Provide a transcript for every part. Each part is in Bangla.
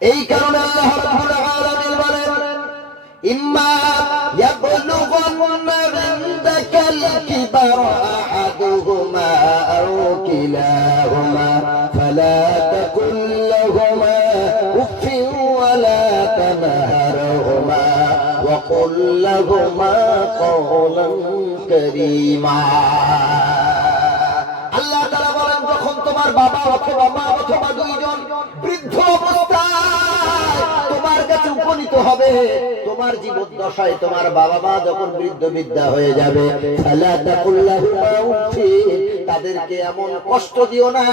এই কারণে আল্লাহ রাব্বুল আলামিন বলেন ইম্মা ইয়াবলুগান্না ইনদাকাল কিবার আহাদুহুমা আও কিলাহুমা ফালা তাকুল লাহুমা উফিন ওয়ালা তানহারহুমা وقل لهما قولا كريما আল্লাহ তাআলা বলেন যখন তোমার বাবা অথবা মা অথবা দুইজন বৃদ্ধ হবে। তোমার জীবন দশায় তোমার বাবা মা যখন বৃদ্ধ বিদ্যা হয়ে যাবে। তাদেরকে এমন কষ্ট দিও না,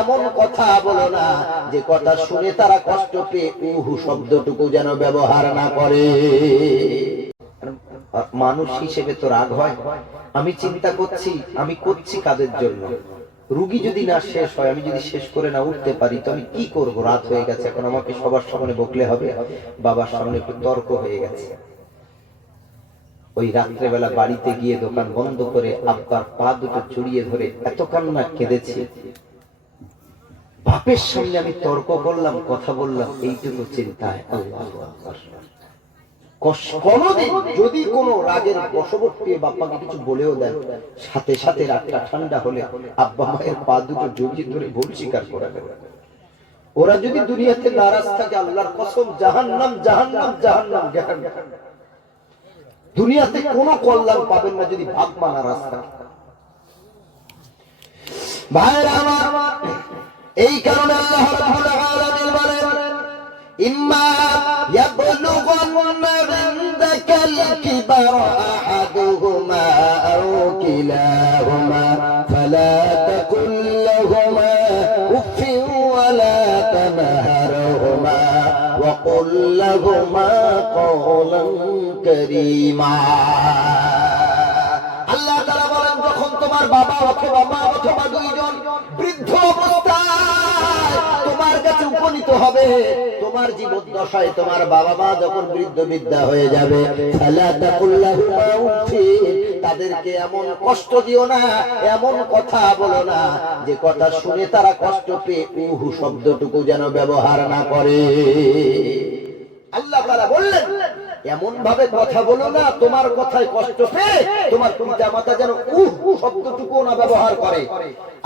এমন কথা বলো না। যে কথা শুনে তারা কষ্ট পেয়ে উহু শব্দটুকু যেন ব্যবহার না করে। মানুষ হিসেবে তো রাগ হয়। আমি চিন্তা করছি, আমি করছি কাদের জন্য? রুগী যদি না শেষ হয়, আমি যদি শেষ করে না উঠতে পারি, তো আমি কি করব? রাত হয়ে গেছে, এখন আমাকে সবার সামনে বকলে হবে, বাবার সামনে একটু তর্ক হয়ে গেছে। ওই রাত্রেবেলা বাড়িতে গিয়ে দোকান বন্ধ করে আব্বার পা দুটো জড়িয়ে ধরে এত কান্না কেঁদেছি। বাপের সামনে আমি তর্ক করলাম, কথা বললাম, এইটুকু চিন্তায় আল্লাহ। কষ- কোনোদিন যদি কোনো রাগের বশবর্তী বাপ্পাকে কিছু বলেও দেন, সাথে সাথে রাগটা ঠান্ডা হলে আব্বা মায়ের পা দুটো ধরে ভুল স্বীকার ওরা যদি দুনিয়াতে নারাজ থাকে, আল্লাহর কসম, জাহান্নাম জাহান্নাম জাহান্নাম জাহান্নাম। দুনিয়াতে কোনো কল্যাণ পাবেন না যদি ভাব মা নারাজ থাকে। ভাইরা আমার, এই কারণে আল্লাহ রাব্বুল আলামিন বলেন ইম্মা ইয়াবলুগান্না ইনদাকাল কিবার আহাদুহুমা আও কিলাহুমা ফালা তাকুল লাহুমা উফিন ওয়ালা তানহারহুমা وقل لهما قولا كريما আল্লাহ তাআলা বলেন যখন তোমার বাবা অথবা মা অথবা দুইজন বৃদ্ধ অবস্থায় তোমার কাছে উপনীত হবে তোমার জীবন দশায় তোমার বাবা মা যখন বৃদ্ধ বিদ্যা হয়ে যাবে। তাদেরকে এমন কষ্ট দিও না, এমন কথা বলো না, যে কথা শুনে তারা কষ্ট পেয়ে উহু শব্দটুকু যেন ব্যবহার না করে আল্লাহ তারা বললেন এমন ভাবে কথা বলো না, তোমার কথায় কষ্ট পেয়ে তোমার পিতা মাতা যেন উহ শব্দটুকু না ব্যবহার করে,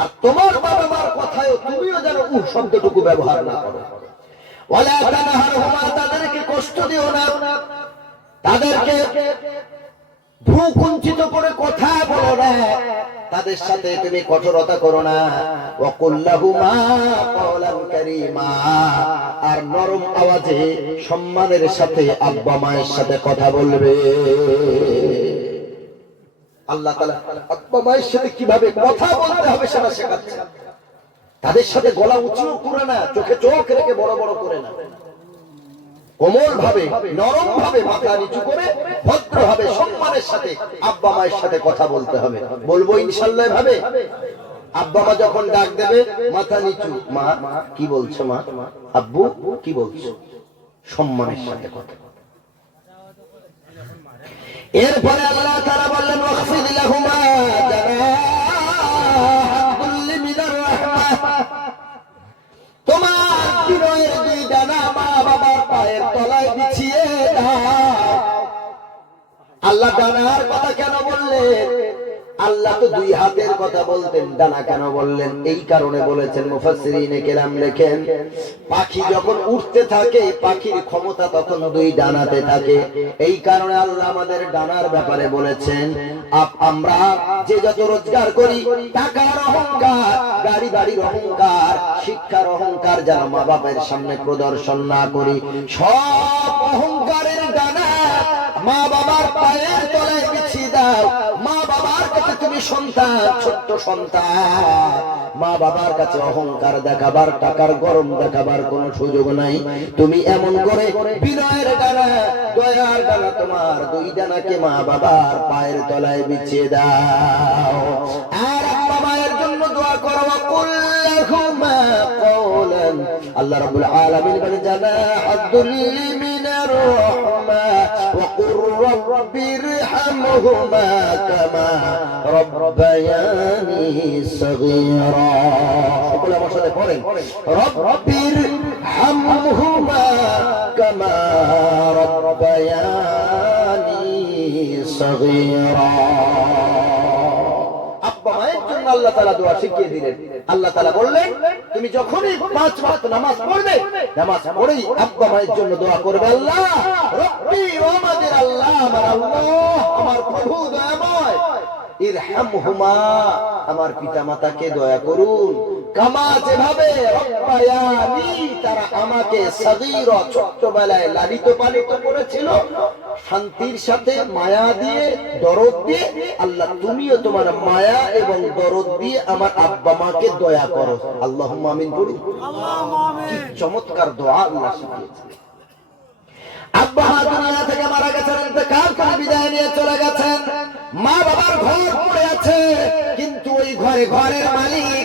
আর তোমার বাবা মার কথায় তুমিও যেন উহ শব্দটুকু ব্যবহার না করো তাদেরকে কষ্ট দিও না। তাদেরকে ভ্রু কুঞ্চিত করে কথা বলো না। তাদের সাথে তুমি কঠোরতা করো না। আর নরম আওয়াজে সম্মানের সাথে আব্বা মায়ের সাথে কথা বলবে। আল্লাহ তাআলা আব্বা মায়ের সাথে কীভাবে কথা বলতে হবে সেটা শেখাচ্ছে। তাদের সাথে গলা উঁচু করে না, চোখে চোখ রেখে বড় বড় করে না। কোমল ভাবে নরম ভাবে মাথা নিচু করে ভদ্র ভাবে সম্মানের সাথে আব্বা মায়ের সাথে কথা বলতে হবে। বলব ইনশাল্লাহ ভাবে আব্বা মা যখন ডাক দেবে, মাথা নিচু। মা, কি বলছো মা? আব্বু, কি বলছো? সম্মানের সাথে কথা। এরপরে আল্লাহ তারা আল্লাহ ডানার কথা কেন বললেন? আল্লাহ তো দুই হাতের কথা বলতেন, ডানা কেন বললেন? এই কারণে বলেছেন, মুফাসসিরিনে কেরাম লেখেন, পাখি যখন উঠতে থাকে, পাখির ক্ষমতা তখন দুই ডানাতে থাকে। এই কারণে আল্লাহ আমাদের ডানার ব্যাপারে বলেছেন, আপ- আমরা যে যত রোজগার করি, টাকার অহংকার গাড়ি বাড়ির অহংকার, শিক্ষার অহংকার যেন মা বাবার সামনে প্রদর্শন না করি, সব অহংকারের ডানা মা বাবার পায়ের তলায় বিছিয়ে দাও মা বাবার কাছে তুমি সন্তান ছোট্ট সন্তান মা বাবার কাছে অহংকার দেখাবার টাকার গরম দেখাবার কোনো সুযোগ নাই তুমি এমন করে বিনয়ের ডানা দয়ার ডানা তোমার দুই ডানাকে মা বাবার পায়ের তলায় বিছিয়ে দাও আর আব্বা মায়ের জন্য দোয়া করো কুল্লাহুমা কওলান আল্লাহ রাব্বুল আলামিন বলে জানা আব্দুল্লি মিনার রাহমা وقل رب ارحمهما كما ربياني صغيرا সকলে আমার সাথে পড়েন رب ارحمهما كما ربياني صغيرا আল্লাহ তালা দোয়া শিখিয়ে দিলেন। আল্লাহ তালা বললেন, তুমি যখনই পাঁচ ওয়াক্ত নামাজ পড়বে, নামাজ পড়েই আব্বা মায়ের জন্য দোয়া করবে আল্লাহ। আমাদের আল্লাহ, আমার আল্লাহ, আমার প্রভু দয়াময়। আমার পিতা মাতাকে দয়া করুন। কামা যেভাবে তারা আমাকে সগীর ছোট্টবেলায় লালিত পালিত করেছিল শান্তির সাথে মায়া দিয়ে দরদ দিয়ে আল্লাহ তুমিও তোমার মায়া এবং দরদ দিয়ে আমার আব্বা মাকে দয়া করো। আল্লাহ আমিন। করি কি চমৎকার দোয়া আল্লাহ শিখিয়েছে আব্বা মা দুনিয়া থেকে মারা গেছেন ইন্তেকাল করে বিদায় নিয়ে চলে গেছেন। মা বাবার ঘর পড়ে আছে কিন্তু ওই ঘরে ঘরের মালিক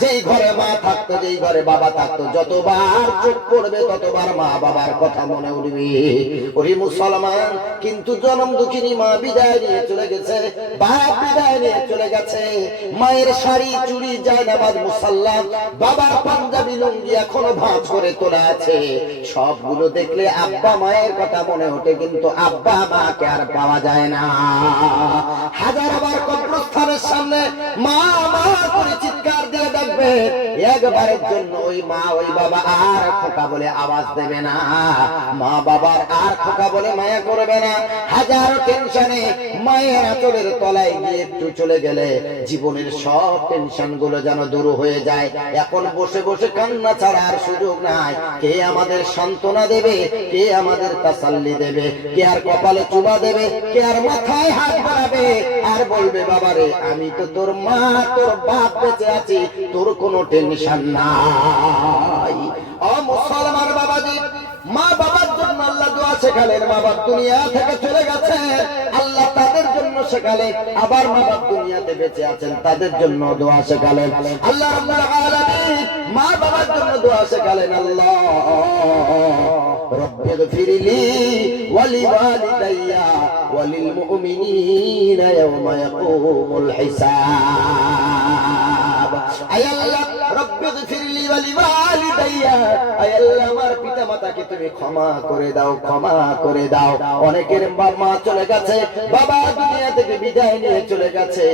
যেই ঘরে মা থাকতো, যেই ঘরে বাবা থাকতো, যতবার চোখ পড়বে ততবার মা বাবার কথা মনে উঠবে। ওই মুসলমান, কিন্তু জনম দুঃখিনী মা বিদায় নিয়ে চলে গেছে, বাপ বিদায় নিয়ে চলে গেছে। মায়ের শাড়ি, চুড়ি যায় নামাজ মুসাল্লাম বাবার পাঞ্জাবি, লুঙ্গি এখনও ভাঁজ করে তোলা আছে। সবগুলো দেখলে আব্বা মায়ের কথা মনে ওঠে, কিন্তু আব্বা মাকে আর পাওয়া যায় না। হাজার বার কবরস্থানের সামনে মা মা করে চিৎকার দিয়ে ডাকবে একবারের জন্য ওই মা, ওই বাবা আর খোকা বলে আওয়াজ দেবে না। মা বাবার আর খোকা বলে মায়া করবে না। হাজারো টেনশনে মায়ের আঁচলের তলায় গিয়ে একটু চলে গেলে জীবনের সব টেনশনগুলো যেন দূর হয়ে যায়। এখন বসে বসে কান্না ছাড়া আর সুযোগ নাই। কে আমাদের সান্ত্বনা দেবে? কে আমাদের তাসাল্লি দেবে? কে আর কপালে চুবা দেবে? কে আর মাথায় হাত বাড়াবে? আর বলবে, বাবারে, আমি তো তোর মা, তোর বাপ বেঁচে আছি। তোর তোর কোনো টেনশন নাই। ও মুসলমান বাবা বাবাজি, মা বাবার জন্য আল্লাহ দোয়া শেখালেন বাবা দুনিয়া থেকে চলে গেছে। আল্লাহ তাদের জন্য শেখালে আবার মা বাবা দুনিয়াতে বেঁচে আছেন, তাদের জন্য দোয়া শেখালেন। আল্লাহ মা বাবার জন্য দোয়া শেখালেন, আল্লাহ। রব্বের ফিরিলি ওয়ালি ওয়ালিদাইয়া ওয়ালিল মুমিনিনা ইয়াওমা ইয়াকুমুল হিসাব। আমার পিতা মাতাকে তুমি ক্ষমা করে দাও, ক্ষমা করে দাও। অনেকের বাবা চলে গেছে, বাবা দুনিয়া থেকে বিদায় নিয়ে চলে গেছে।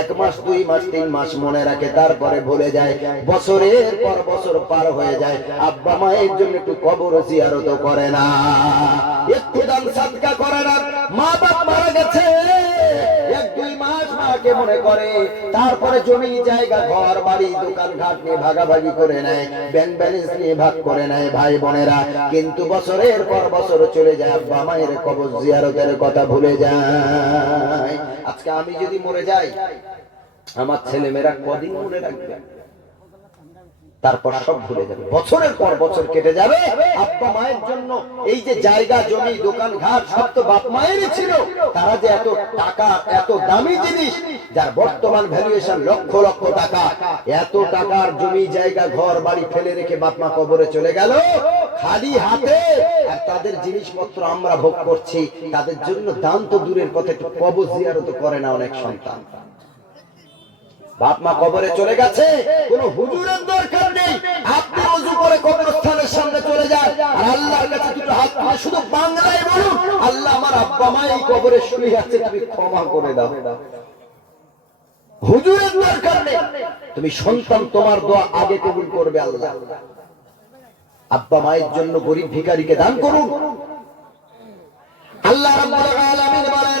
এক মাস, দুই মাস, তিন মাস মনে রাখে, তারপরে ভুলে যায়। বছরের পর বছর পার হয়ে যায়। আব্বা মায়ের জন্য একটু কবর জিয়ারত করে না। একটু দান সাদকা করে না। মা করে, তারপরে জমি জায়গা, ঘর, বাড়ি, দোকান ঘাট নিয়ে ভাগাভাগি করে নেয়, ব্যাংক ব্যালেন্স নিয়ে ভাগ করে নেয় ভাই বোনেরা। কিন্তু বছরের পর বছর চলে যায়, আব্বা মায়ের কবর জিয়ারতের কথা ভুলে যায়। আজকে আমি যদি মরে যাই, আমার ছেলে মেয়েরা কদিন মনে রাখবে? তারপর সব ভুলে যাবে। বছরের পর বছর কেটে যাবে। আব্বা মায়ের জন্য এই যে জায়গা, জমি, দোকান, ঘাট, সব তো বাপ মায়েরই ছিল। তারা যে এত টাকা, এত দামি জিনিস, যার বর্তমান ভ্যালুয়েশন লক্ষ লক্ষ টাকা, এত টাকার জমি, জায়গা, ঘর, বাড়ি ফেলে রেখে বাপ মা কবরে চলে গেল। খালি হাতে। আর তাদের জিনিসপত্র আমরা ভোগ করছি। তাদের জন্য দান তো দূরের কথা, একটু কবর জিয়ারত করে না অনেক সন্তান। বাপ মা কবরে চলে গেছে, কোন হুজুরের দরকার নেই। আপনি রজু করে কবরস্থানের সামনে চলে যান। আর আল্লাহর কাছে দুটো হাত তুলে শুধু বাংলায় বলুন, আল্লাহ আমার আব্বা মা এই কবরে শুয়ে আছে, তুমি ক্ষমা করে দাও। হুজুরের দরকার নেই। তুমি সন্তান, তোমার দোয়া আগে কবুল করবে আল্লাহ। আব্বা মায়ের জন্য গরিব ভিখারিকে দান করুন আল্লাহ রাব্বুল আলামিন বলেন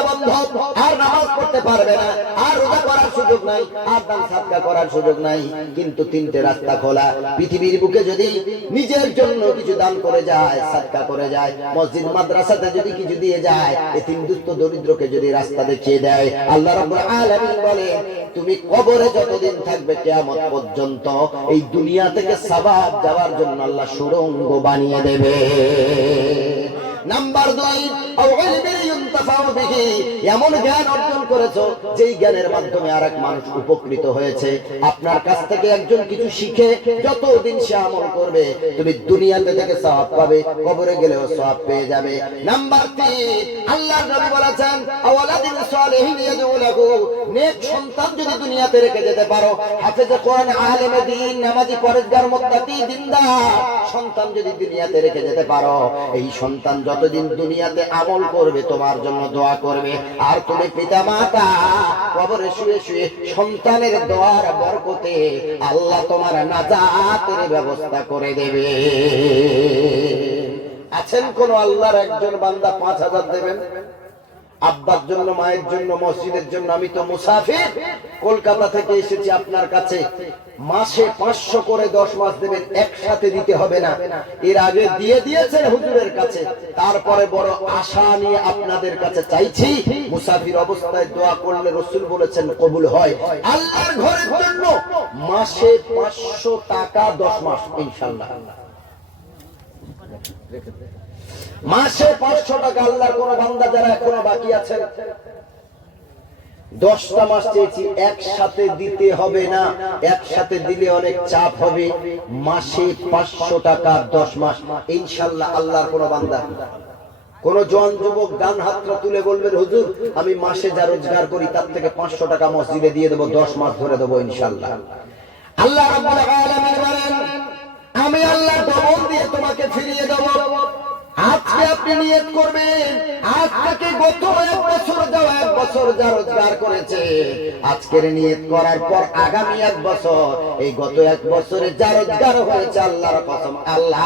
বন্ধ আর নামাজ পড়তে পারবে না, আর রোজা করার সুযোগ নাই, আর দান সাদকা করার সুযোগ নাই, কিন্তু তিনটে রাস্তা খোলা। পৃথিবীর বুকে যদি নিজের জন্য কিছু দান করে যায়, সাদকা করে যায়, মসজিদ, মাদ্রাসাতে যদি কিছু দিয়ে যায় এতিম দুস্থ দরিদ্রকে যদি রাস্তা দেখিয়ে দেয়, আল্লাহ রাব্বুল আলামিন বলে তুমি কবরে যতদিন থাকবে কিয়ামত পর্যন্ত এই দুনিয়া থেকে সাবাব যাওয়ার জন্য আল্লাহ সুড়ঙ্গ বানিয়ে দেবে। নাম্বার দুই আও ইউনতাফাউ বিহি এমন জ্ঞান অর্জন করেছ, যেই জ্ঞানের মাধ্যমে আরেক মানুষ উপকৃত হয়েছে। আপনার কাছ থেকে একজন কিছু শিখে যতদিন সে আমল করবে, তুমি দুনিয়াতে থেকে পাবে, কবরে গেলেও পেয়ে যাবে। নাম্বার 3 আল্লাহর নবী বলেছেন, আওয়ালাদিন সালিহিন ইয়াদউ লাহু নেক সন্তান যদি দুনিয়াতে রেখে যেতে পারো, হাফেজে কোরআন নামাজি পরেজগার মুত্তাকি সন্তান যদি দুনিয়াতে রেখে যেতে পারো, এই সন্তান যতদিন দুনিয়াতে আমল করবে, তোমার জন্য দোয়া করবে। আর তুমি পিতা মাতা কবরে শুয়ে শুয়ে সন্তানের দোয়ার বরকতে আল্লাহ তোমার নাজাতের ব্যবস্থা করে দেবে। আছেন কোন আল্লাহর একজন বান্দা পাঁচ হাজার দেবেন? আব্বার জন্য, মায়ের জন্য, মসজিদের জন্য আমি তো মুসাফির। কলকাতা থেকে এসেছি আপনার কাছে। মাসে পাঁচশো করে দশ মাস দেবেন, একসাথে দিতে হবে না। এর আগে দিয়ে দিয়েছেন হুজুরের কাছে। তারপরে বড় আশা নিয়ে আপনাদের কাছে চাইছি। মুসাফির অবস্থায় দোয়া করলে রসুল বলেছেন, কবুল হয়। আল্লাহর ঘরের জন্য মাসে পাঁচশো টাকা দশ মাস ইনশাল্লাহ মাসে পাঁচশো টাকা আল্লাহর কোন বান্দা যারা এখনও বাকি আছেন দশটা মাস চেয়েছি একসাথে দিতে হবে না, একসাথে দিলে অনেক চাপ হবে। মাসে পাঁচশো টাকা দশ মাস, ইনশাল্লাহ আল্লাহর কোন বান্দা। কোন জোয়ান যুবক ডান হাতটা তুলে বলবেন, হুজুর, আমি মাসে যা রোজগার করি, তার থেকে পাঁচশো টাকা মসজিদে দিয়ে দেবো, দশ মাস ধরে দেবো ইনশাল্লাহ। আল্লাহ আমি আল্লাহ দমন দিয়ে তোমাকে ফিরিয়ে দেব। আজকে আপনি নিয়ত করবেন আজ থেকে গত এক বছর যাওয়া এক বছর যা রোজগার করেছে। আজকের নিয়ত করার পর আগামী এক বছর, এই গত এক বছরে যা রোজগার হয়েছে, আল্লাহর কসম, আল্লাহ।